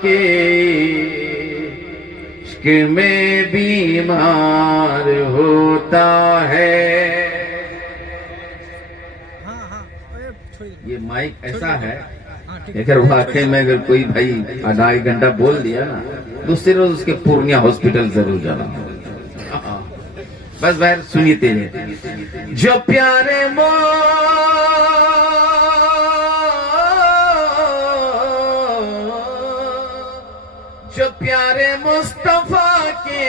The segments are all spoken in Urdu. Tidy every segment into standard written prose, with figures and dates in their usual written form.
کے عشق میں بیمار ہوتا ہے. یہ مائک ایسا ہے اگر واقعی میں اگر کوئی بھائی آدھا ایک گھنٹہ بول دیا نا دوسرے روز اس کے پورنیہ ہاسپٹل ضرور جانا. بس بہر سنیے تیرے جو پیارے جو پیارے مصطفیٰ کے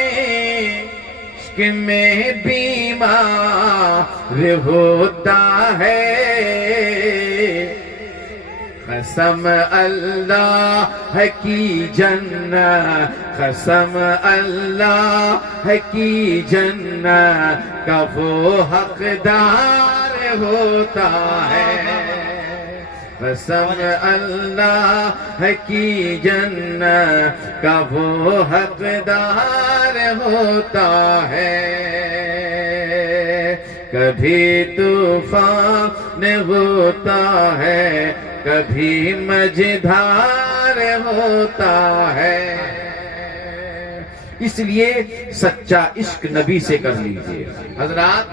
عشق میں بیمار ہوتا ہے. قسم اللہ کی جنت قسم اللہ کی جنت کا وہ حقدار ہوتا ہے. قسم اللہ کی جنت کا وہ حقدار ہوتا ہے. کبھی طوفان ہوتا ہے کبھی مجدھار ہوتا ہے. اس لیے سچا عشق نبی سے کر لیجئے. حضرات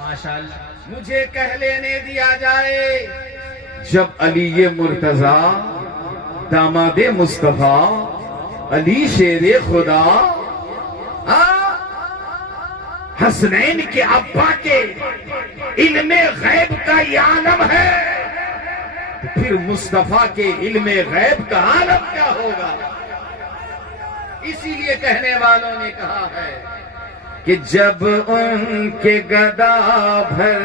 ماشاءاللہ مجھے کہہ لینے دیا جائے جب علی مرتضیٰ داماد مصطفیٰ علی شیر خدا حسنین کے ابا کے علم غیب کا یہ عالم ہے تو پھر مصطفیٰ کے علم غیب کا عالم کیا ہوگا. اسی لیے کہنے والوں نے کہا ہے کہ جب ان کے گدا بھر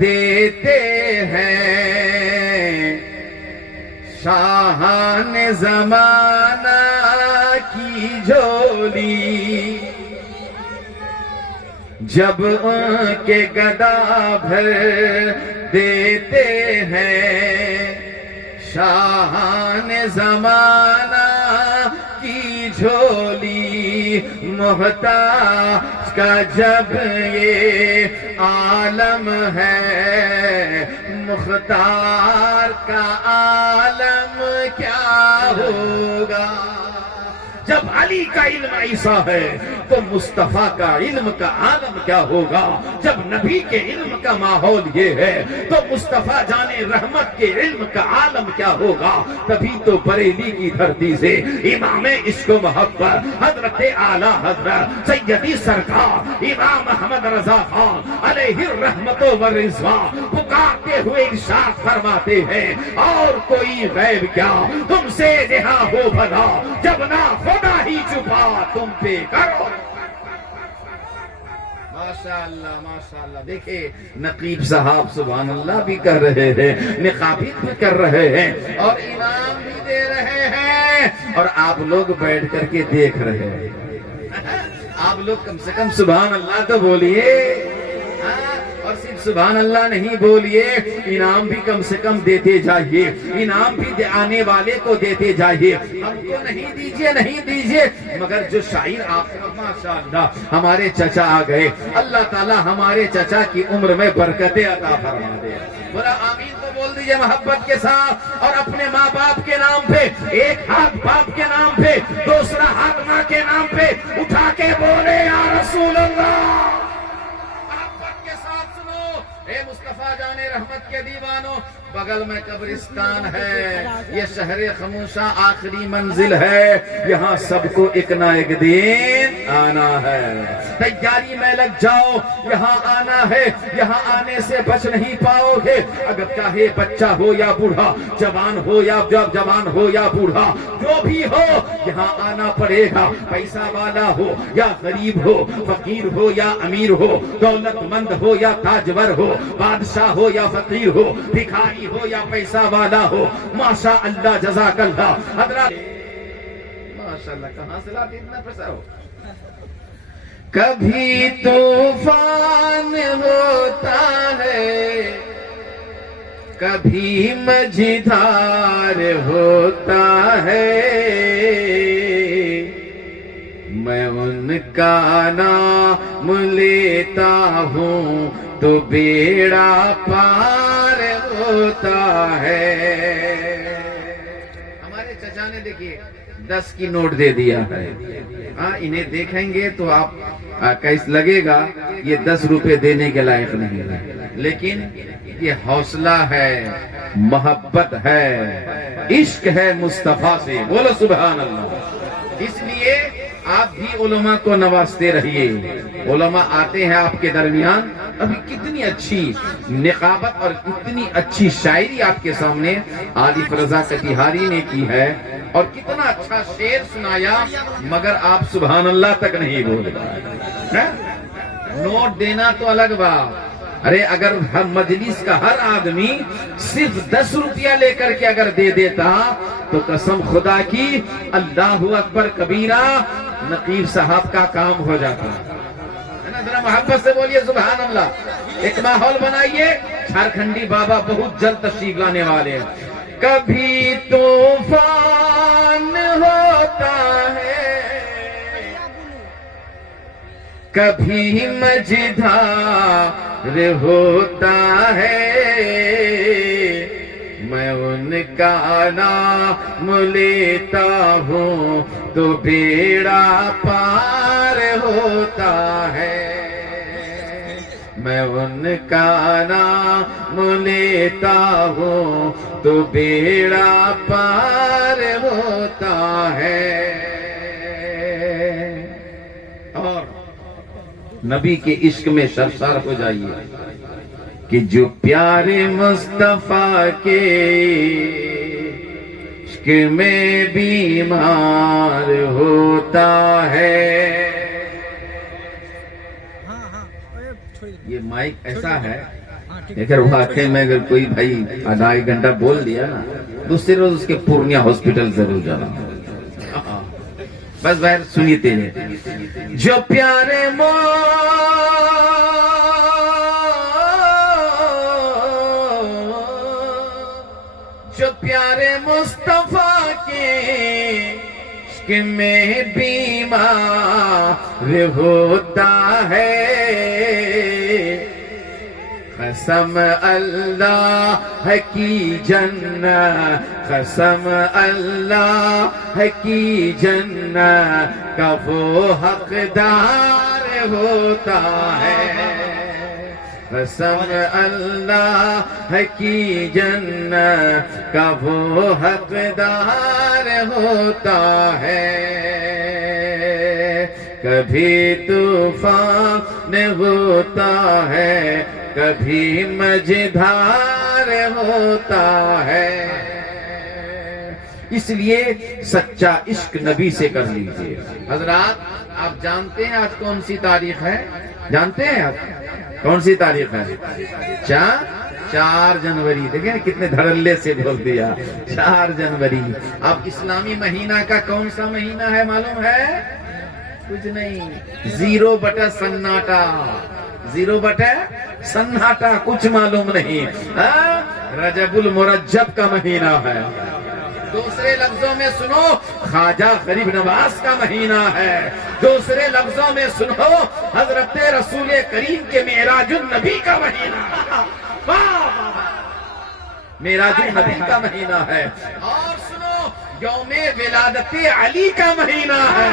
دیتے ہیں شاہان زمانہ کی جھولی. جب ان کے گدا بھر دیتے ہیں شاہان زمانہ کی جھولی. محتاج کا جب یہ عالم ہے مختار کا عالم کیا ہوگا. جب علی کا علم ایسا ہے تو مصطفیٰ کا علم کا عالم کیا ہوگا. جب نبی کے علم کا ماحول یہ ہے تو مصطفیٰ جانے رحمت کے علم کا عالم کیا ہوگا. تبھی تو بریلی کی دھرتی سے امام عشق و محبت حضرت اعلی حضرت سیدی سرکار امام احمد رضا خان علیہ الرحمت و رضوان پکارتے ہوئے ارشاد فرماتے ہیں اور کوئی غیب کیا تم سے نہا ہو بھلا جب نہ خدا ہی چھپا تم پہ کرو. ماشاءاللہ ماشاءاللہ. دیکھیں نقیب صاحب سبحان اللہ بھی کر رہے ہیں نقابی بھی کر رہے ہیں اور انعام بھی دے رہے ہیں اور آپ لوگ بیٹھ کر کے دیکھ رہے ہیں. آپ لوگ کم سے کم سبحان اللہ تو بولیے اور صرف سبحان اللہ نہیں بولیے انعام بھی کم سے کم دیتے جائیے. انعام بھی آنے والے کو دیتے جائیے. ہم کو نہیں دیجئے نہیں دیجئے مگر جو شاعر آپ ماشاءاللہ ہمارے چچا آ گئے. اللہ تعالی ہمارے چچا کی عمر میں برکتیں عطا فرما دے. بولا آمین تو بول دیجئے محبت کے ساتھ اور اپنے ماں باپ کے نام پہ ایک ہاتھ باپ کے نام پہ دوسرا ہاتھ ماں کے نام پہ اٹھا کے بولے یا رسول اللہ. اے مصطفیٰ جانے رحمت کے دیوانوں بغل میں قبرستان ہے. یہ شہر خموشہ آخری منزل ہے. یہاں سب کو ایک نہ ایک دن آنا ہے. تیاری میں لگ جاؤ یہاں آنا ہے. یہاں آنے سے بچ نہیں پاؤ گے. اگر چاہے بچہ ہو یا بوڑھا جوان ہو یا جوان ہو یا بوڑھا جو بھی ہو یہاں آنا پڑے گا. پیسہ والا ہو یا غریب ہو فقیر ہو یا امیر ہو دولت مند ہو یا تاجور ہو بادشاہ ہو یا فقیر ہو بھکاری ہو یا پیسہ والا ہو. ماشاء اللہ جزاک اللہ. حضرات ماشاءاللہ کہاں سے لاتے اتنا پیسہ ہو. کبھی طوفان ہوتا ہے کبھی مجدھار ہوتا ہے. میں ان کا نام لیتا ہوں تو بیڑا پار ہوتا ہے. پہچانے دیکھیے 10 کی نوٹ دے دیا ہے. ہاں انہیں دیکھیں گے تو آپ کیس لگے گا یہ 10 روپے دینے کے لائق نہیں ہے، لیکن یہ حوصلہ ہے، محبت ہے، عشق ہے مصطفیٰ سے. بولو سبحان اللہ. اس لیے آپ بھی علماء کو نوازتے رہیے. علماء آتے ہیں آپ کے درمیان. ابھی کتنی اچھی نقابت اور کتنی اچھی شاعری آپ کے سامنے عارف رضا کٹیہاری نے کی ہے، اور کتنا اچھا شعر سنایا، مگر آپ سبحان اللہ تک نہیں بول پائے. نوٹ دینا تو الگ بات. ارے اگر ہم مجلس کا ہر آدمی صرف 10 روپیہ لے کر کے اگر دے دیتا تو قسم خدا کی اللہ اکبر کبیرہ نقیب صاحب کا کام ہو جاتا. ذرا محبت سے بولیے سبحان اللہ. ایک ماحول بنائیے. جھارکھنڈی بابا بہت جلد تشریف لانے والے ہیں. کبھی طوفان ہوتا ہے، کبھی مجدھار ہوتا ہے، میں ان کا نام لیتا ہوں تو بیڑا پار ہوتا ہے. میں ان کا نام لیتا ہوں تو بیڑا پار ہوتا ہے. اور نبی کے عشق میں سرشار ہو جائیے کہ جو پیارے مصطفیٰ کے عشق میں بیمار ہوتا ہے. یہ مائک ایسا ہے اگر واقعی میں اگر کوئی بھائی آدھا ایک گھنٹہ بول دیا نا، دوسرے روز اس کے پورنیہ ہاسپٹل ضرور جانا. بس بہر سنیے تیرے. جو پیارے جو پیارے مصطفیٰ کے عشق میں بیمار ہوتا ہے، قسم اللہ کی جنت، قسم اللہ کی جنت کا وہ حقدار ہوتا ہے. قسم اللہ کی جنت کا وہ حقدار ہوتا ہے. کبھی طوفان ہوتا ہے، کبھی مجدھار ہوتا ہے. اس لیے سچا عشق نبی سے کر لیجئے. حضرات آپ جانتے ہیں آج کون سی تاریخ ہے؟ جانتے ہیں آپ کون سی تاریخ ہے؟ 4 جنوری. دیکھیں کتنے دھڑلے سے بول دیا. 4 جنوری. اب اسلامی مہینہ کا کون سا مہینہ ہے معلوم ہے؟ کچھ نہیں. 0 سناٹا. 0 سناٹا. کچھ معلوم نہیں. رجب المرجب کا مہینہ ہے. دوسرے لفظوں میں سنو خواجہ غریب نواز کا مہینہ ہے. دوسرے لفظوں میں سنو حضرت رسول کریم کے معراج النبی کا مہینہ، معراج النبی کا مہینہ ہے. اور سنو یوم ولادت علی کا مہینہ ہے.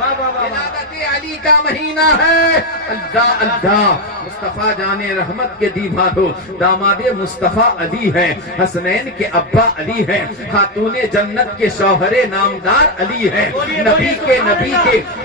ولادت علی کا مہینہ ہے. اللہ اللہ. مصطفیٰ جان رحمت کے دیوانوں، داماد مصطفیٰ علی ہیں، حسنین کے ابا علی ہیں، خاتون جنت کے شوہر نامدار علی ہیں،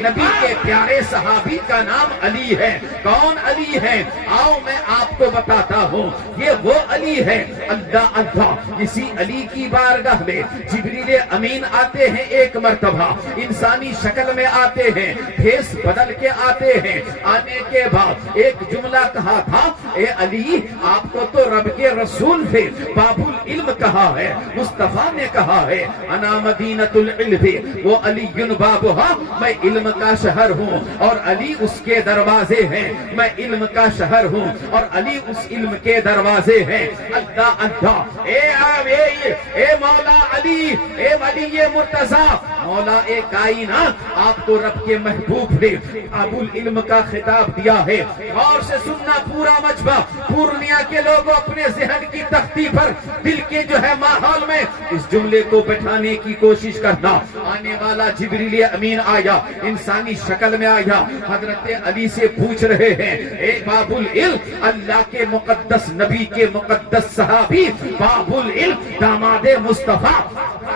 نبی کے پیارے صحابی کا نام علی ہے. کون علی ہے؟ آؤ میں آپ کو بتاتا ہوں. یہ وہ علی ہے. اللہ اللہ. اسی علی کی بارگاہ میں جبریل امین آتے ہیں ایک مرتبہ، انسانی شکل میں آتے ہیں، بھیس بدل کے آتے ہیں. آنے کے بعد ایک جملہ کہا تھا، اے علی آپ کو تو رب کے رسول تھے، باب العلم کہا ہے. مصطفیٰ نے کہا ہے انا مدینۃ العلم، وہ علی بابھا، میں علم کا شہر ہوں اور علی اس کے دروازے ہیں. میں علم کا شہر ہوں اور علی اس علم کے دروازے ہیں. اللہ اللہ. اے مولا علی، اے ولی مرتضیٰ، مولا کائنات آپ کو رب کے محبوب نے ابو العلم کا خطاب دیا ہے. اور سے سننا پورا مجمع پورنیا کے لوگوں اپنے ذہن کی تختی پر دل کے جو ہے ماحول میں اس جملے کو بٹھانے کی کوشش کرنا. آنے والا جبریل امین آیا, انسانی شکل میں آیا, حضرت علی سے پوچھ رہے ہیں اے باب العلم, اللہ کے مقدس نبی کے مقدس صحابی باب العلم داماد مصطفیٰ,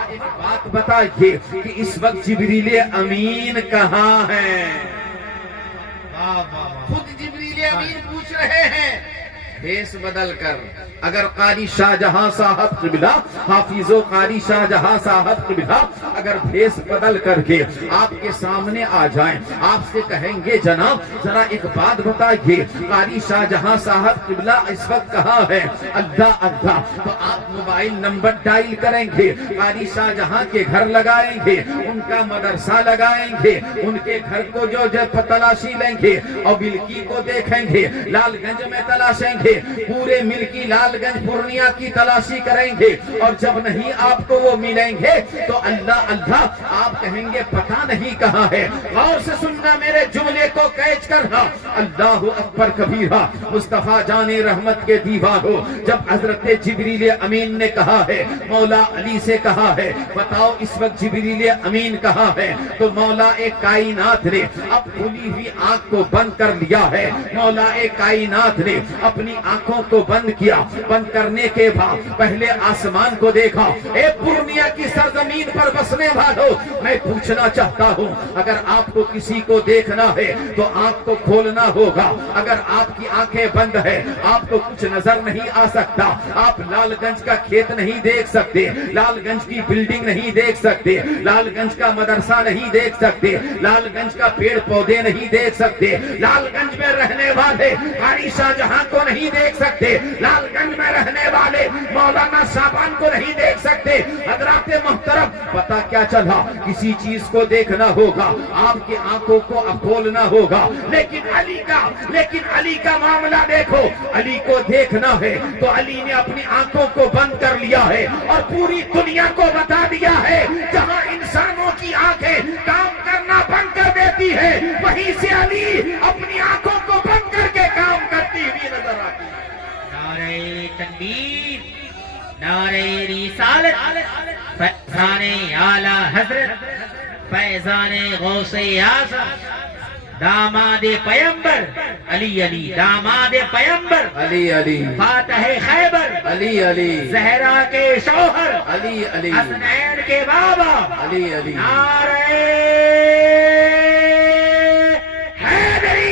ایک بات بتائیے کہ اس وقت جبریل امین کہاں ہے؟ خود جبریل امین پوچھ رہے ہیں بھیس بدل کر. اگر قاری شاہ جہاں صاحب قبلہ, حافظ و قاری شاہ جہاں صاحب قبلہ اگر بھیس بدل کر کے آپ کے سامنے آ جائیں, آپ سے کہیں گے جناب ذرا ایک بات بتائیے قاری شاہ جہاں صاحب قبلہ اس وقت کہاں ہے؟ اللہ اللہ. تو آپ موبائل نمبر ڈائل کریں گے, قاری شاہ جہاں کے گھر لگائیں گے, ان کا مدرسہ لگائیں گے, ان کے گھر کو جو تلاشی لیں گے, اور ملکی کو دیکھیں گے, لال گنج میں تلاشیں گے, پورے ملکی لال گنج پورنیا کی تلاشی کریں گے, اور جب نہیں آپ کو وہ ملیں گے تو اللہ اللہ آپ کہیں گے پتہ نہیں کہاں ہے. غور سے سننا, میرے جملے کو کیچ کرنا. اللہ اکبر کبیرہ. مصطفیٰ جان رحمت کے دیوانوں, جب حضرت جبریل امین نے کہا ہے, مولا علی سے کہا ہے بتاؤ اس وقت جبریل امین کہاں ہے, تو مولا کائنات نے اب کھلی ہوئی آنکھ کو بند کر لیا ہے. مولا کائنات نے اپنی آنکھوں کو بند کیا. بند کرنے کے بعد پہلے آسمان کو دیکھا. اے پورنیا کی سرزمین پر بسنے والوں, میں پوچھنا چاہتا ہوں اگر آپ کو کسی کو دیکھنا ہے تو آنکھ کو کھولنا ہوگا. اگر آپ کی آنکھیں بند ہے آپ کو کچھ نظر نہیں آ سکتا. آپ لال گنج کا کھیت نہیں دیکھ سکتے, لال گنج کی بلڈنگ نہیں دیکھ سکتے, لال گنج کا مدرسہ نہیں دیکھ سکتے, لال گنج کا پیڑ پودے نہیں دیکھ سکتے, لال گنج میں رہنے والے قاری شاہ جہاں کو نہیں دیکھ سکتے, لال گنج میں رہنے والے مولانا صاحبان کو نہیں دیکھ سکتے. حضرات محترم, پتہ کیا چلا, کسی چیز کو دیکھنا ہوگا, آپ کی آنکھوں کو اب کھولنا ہوگا. لیکن علی کا معاملہ دیکھو, علی کو دیکھنا ہے تو علی نے اپنی آنکھوں کو بند کر لیا ہے اور پوری دنیا کو بتا دیا ہے جہاں انسانوں کی آنکھیں کام کرنا بند کر دیتی ہے وہیں سے علی اپنی آنکھوں کو بند کر کے کام کرتی ہوئی نظر آتی ہے. نعرہ تکبیر, نعرہ رسالت, فیضان اعلی حضرت, فیضان غوث اعظم, داماد پیمبر علی علی, داماد پیمبر علی علی, فاتح خیبر علی علی, زہرا کے شوہر علی علی, حسنین کے بابا علی علی. نعرہ حیدری.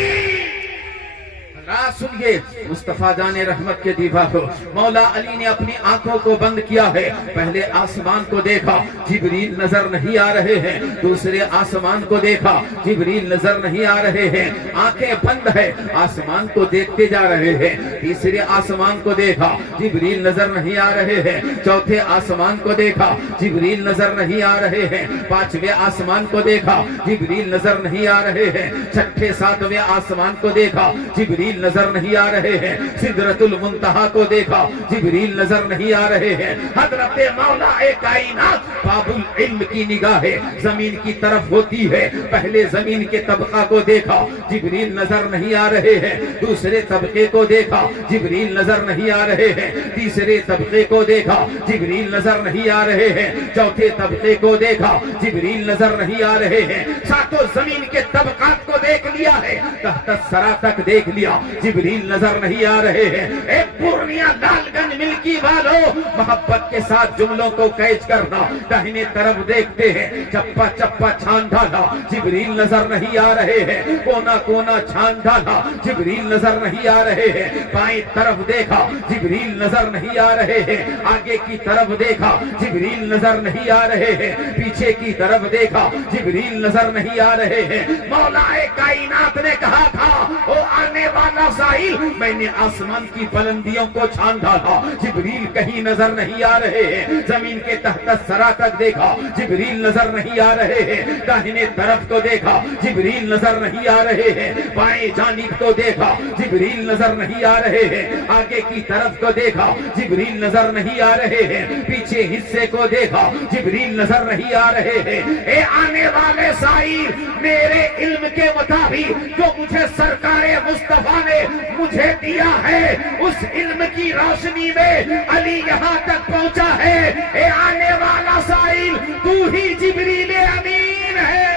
سنیے مصطفیٰ جان رحمت کے دیوانوں, مولا علی نے اپنی آنکھوں کو بند کیا ہے. پہلے آسمان کو دیکھا, جبریل نظر نہیں آ رہے ہیں. دوسرے آسمان کو دیکھا, جبریل نظر نہیں آ رہے ہیں. آنکھیں بند ہے, آسمان کو دیکھتے جا رہے ہیں. تیسرے آسمان کو دیکھا, جبریل نظر نہیں آ رہے ہیں. چوتھے آسمان کو دیکھا, جبریل نظر نہیں آ رہے ہیں. پانچویں آسمان کو دیکھا, جبریل نظر نہیں آ رہے ہیں. چھٹے ساتویں آسمان کو دیکھا, جبریل نظر نہیں آ رہے ہیں. سدرۃ المنتہا کو دیکھا, جبریل نظر نہیں آ رہے ہیں. حضرت مولا کائنات باب العلم کی نگاہیں زمین کی طرف ہوتی ہے. پہلے زمین کے طبقہ کو دیکھا, جبریل نظر نہیں آ رہے ہیں. دوسرے طبقے کو دیکھا, جبریل نظر نہیں آ رہے ہیں. تیسرے طبقے کو دیکھا, جبریل نظر نہیں آ رہے ہیں. چوتھے طبقے کو دیکھا, جبریل نظر نہیں آ رہے ہیں. ساتوں زمین کے طبقات کو دیکھ لیا ہے, تحت الثری تک دیکھ لیا, جبریل نظر نہیں آ رہے ہیں. اے پورنیا لال گنج ملکی والوں, محبت کے ساتھ جملوں کو کیچ کرنا. داہنے طرف دیکھتے ہیں, چپا چپا چھان ڈالا, جبریل نظر نہیں آ رہے ہیں. کونا کونا چھان ڈالا, جبریل نظر نہیں آ رہے ہیں. بائیں طرف دیکھا, جبریل نظر نہیں آ رہے ہیں. آگے کی طرف دیکھا, جبریل نظر نہیں آ رہے ہیں. پیچھے کی طرف دیکھا, جبریل نظر نہیں آ رہے ہیں. مولا کائنات نے کہا تھا, او آنے والا ساحل, میں میں نے آسمان کی بلندیوں کو چھان ڈالا، جبریل کہیں نظر نہیں آ رہے ہیں، زمین کے تحت سرا تک دیکھا، جبریل نظر نہیں آ رہے ہیں، داہنے طرف کو دیکھا، جبریل نظر نہیں آ رہے ہیں، بائیں جانب کو دیکھا، جبریل نظر نہیں آ رہے ہیں، آگے کی طرف کو دیکھا، جبریل نظر نہیں آ رہے ہیں، پیچھے حصے کو دیکھا، جبریل نظر نہیں آ رہے ہیں۔ اے آنے والے سائل، میرے علم کے مطابق جو مجھے سرکار مصطفیٰ نے مجھے دیا ہے، اس علم کی روشنی میں علی یہاں تک پہنچا ہے۔ اے آنے والا سائل، تو ہی جبریل امین ہے۔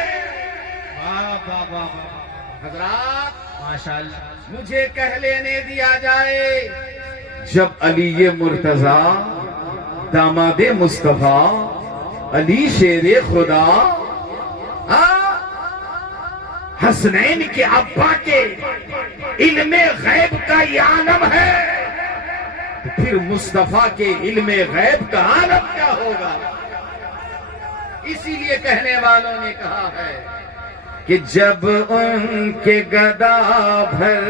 حضرات ماشاءاللہ، مجھے کہہ لینے دیا جائے، جب علی مرتضیٰ داماد مصطفیٰ، علی شیر خدا، حسنین کے ابا کے علم غیب کا یہ عالم ہے، تو پھر مصطفیٰ کے علم غیب کا عالم کیا ہوگا؟ اسی لیے کہنے والوں نے کہا ہے کہ جب ان کے گدا بھر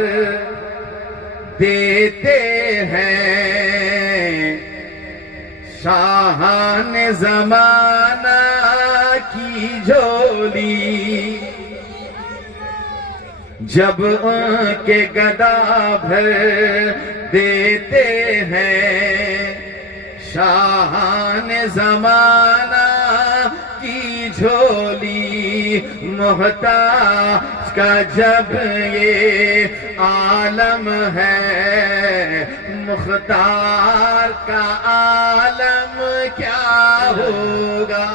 دیتے ہیں شاہان زمانہ کی جھولی، جب ان کے گدا بھر دیتے ہیں شاہان زمانہ کی جھولی، محتاج کا جب یہ عالم ہے، مختار کا عالم کیا ہوگا؟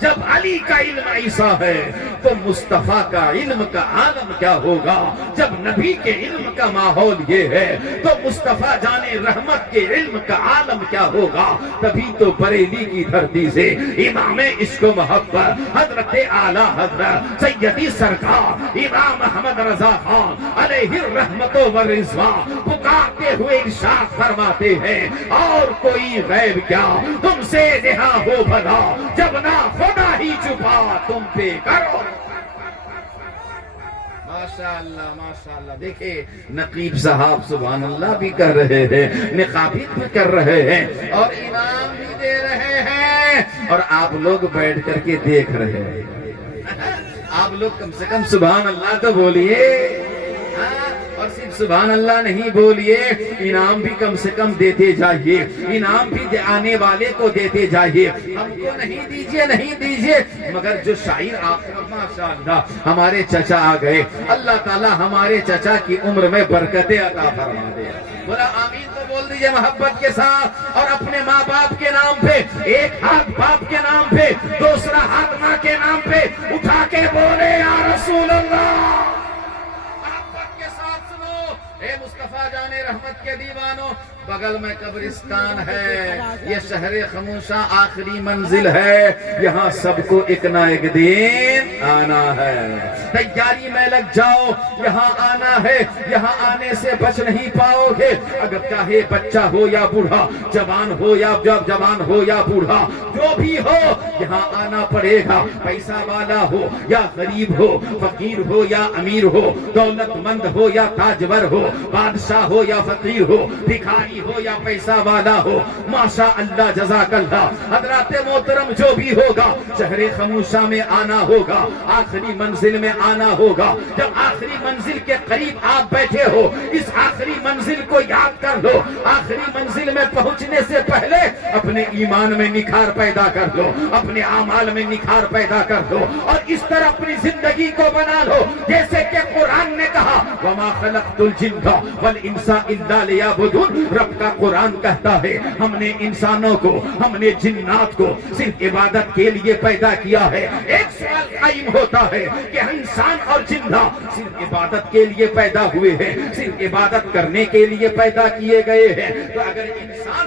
جب علی کا علم ایسا ہے تو مصطفیٰ کا علم کا عالم کیا ہوگا؟ جب نبی کے علم کا ماحول یہ ہے تو مصطفیٰ جانے رحمت کے علم کا عالم کیا ہوگا؟ تبھی تو بریلی کی دھرتی سے امام عشق و محبت حضرت اعلیٰ حضرت سیدی سرکار امام احمد رضا خان علیہ الرحمت و رضوان پکارتے ہوئے ارشاد فرماتے ہیں، اور کوئی غیب کیا تم سے نہا ہو بھلا، جب نہ خدا ہی چھپا تم پہ کرو۔ ماشاءاللہ ماشاءاللہ، دیکھیں نقیب صاحب سبحان اللہ بھی کر رہے ہیں، نقابیت بھی کر رہے ہیں، اور انعام بھی دے رہے ہیں، اور آپ لوگ بیٹھ کر کے دیکھ رہے ہیں۔ آپ لوگ کم سے کم سبحان اللہ تو بولیے، اور صرف سبحان اللہ نہیں بولیے، انعام بھی کم سے کم دیتے جائیے، انعام بھی آنے والے کو دیتے جائیے۔ ہم کو نہیں دیجئے نہیں دیجئے، مگر جو شاعر آپ ماشاءاللہ ہمارے چچا آ گئے، اللہ تعالی ہمارے چچا کی عمر میں برکتیں عطا فرما دے۔ بولا آمین تو بول دیجئے محبت کے ساتھ، اور اپنے ماں باپ کے نام پہ ایک ہاتھ باپ کے نام پہ، دوسرا ہاتھ ماں کے نام پہ اٹھا کے بولے یا رسول اللہ۔ اے مصطفیٰ جانے رحمت کے دیوانوں، بغل میں قبرستان ہے، یہ شہر خموشہ آخری منزل ہے، یہاں سب کو ایک نہ ایک دن آنا ہے، تیاری میں لگ جاؤ، یہاں آنا ہے، یہاں آنے سے بچ نہیں پاؤ گے، اگر چاہے بچہ ہو یا بوڑھا، جوان ہو یا بوڑھا، جو بھی ہو یہاں آنا پڑے گا، پیسہ والا ہو یا غریب ہو، فقیر ہو یا امیر ہو، دولت مند ہو یا تاجور ہو، بادشاہ ہو یا فقیر ہو، بھکاری ہو یا پیسہ والا ہو، ماشاء اللہ جزاک اللہ۔ حضرات محترم، جو بھی ہوگا شہر خموشہ میں آنا ہوگا، آخری منزل میں آنا ہوگا۔ جب آخری منزل کے قریب آپ بیٹھے ہو، اس آخری منزل کو یاد کر لو، آخری منزل میں پہنچنے سے پہلے اپنے ایمان میں نکھار پیدا کر لو، اپنے اعمال میں نکھار پیدا کر لو، اور اس طرح اپنی زندگی کو بنا لو جیسے کہ قرآن نے کہا وَمَا خَلَقْتُ الْجِنَّ وَالْإِنسَ إِلَّا لِيَعْبُدُونِ۔ رب کا قرآن کہتا ہے ہم نے انسانوں کو، ہم نے جنات کو صرف عبادت کے لیے پیدا کیا ہے۔ ایک سوال قائم ہوتا ہے کہ انسان اور جنات صرف عبادت کے لیے پیدا ہوئے ہیں، صرف عبادت کرنے کے لیے پیدا کیے گئے ہیں، تو اگر انسان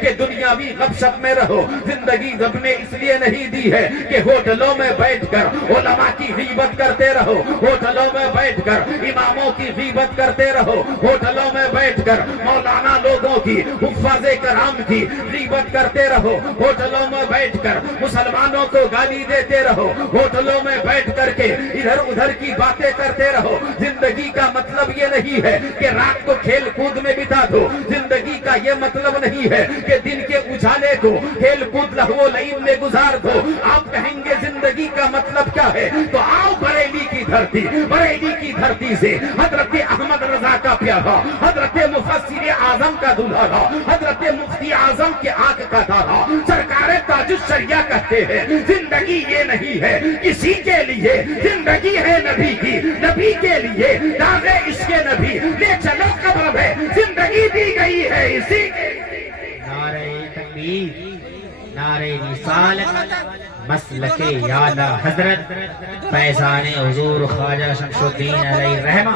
کہ دنیاوی گپ شپ میں رہو. زندگی رب نے اس لیے نہیں دی ہے کہ ہوٹلوں میں بیٹھ کر علماء کی غیبت کرتے رہو, ہوٹلوں میں بیٹھ کر اماموں کی غیبت کرتے رہو, ہوٹلوں میں بیٹھ کر مولانا لوگوں کی, حفاظ کرام کی غیبت کرتے رہو, ہوٹلوں میں بیٹھ کر مسلمانوں کو گالی دیتے رہو, ہوٹلوں میں بیٹھ کر کے ادھر ادھر کی باتیں کرتے رہو. زندگی کا مطلب یہ نہیں ہے کہ رات کو کھیل کود میں بتا دو. زندگی کا یہ مطلب نہیں ہے کہ دن کے اجالے کو کھیل کود لہو لعب میں گزار دو. آپ کہیں گے زندگی کا مطلب کیا ہے, تو آؤ بریلی کی دھرتی, بریلی کی دھرتی سے حضرت احمد رضا کا پیارا, حضرت مفسر اعظم کا دلہا, حضرت مفتی اعظم کے آنکھ کا تارا, سرکار تاج الشریعہ کہتے ہیں زندگی یہ نہیں ہے کسی کے لیے, زندگی ہے نبی کی, نبی کے لیے ناز عشق نبی لے چلو قبر ہے, زندگی دی گئی ہے اسی کے. نعرہ تکبیر, نعرہ رسالت, مسلک اعلیٰ حضرت فیضان حضور خواجہ شمس الدین علیہ الرحمہ.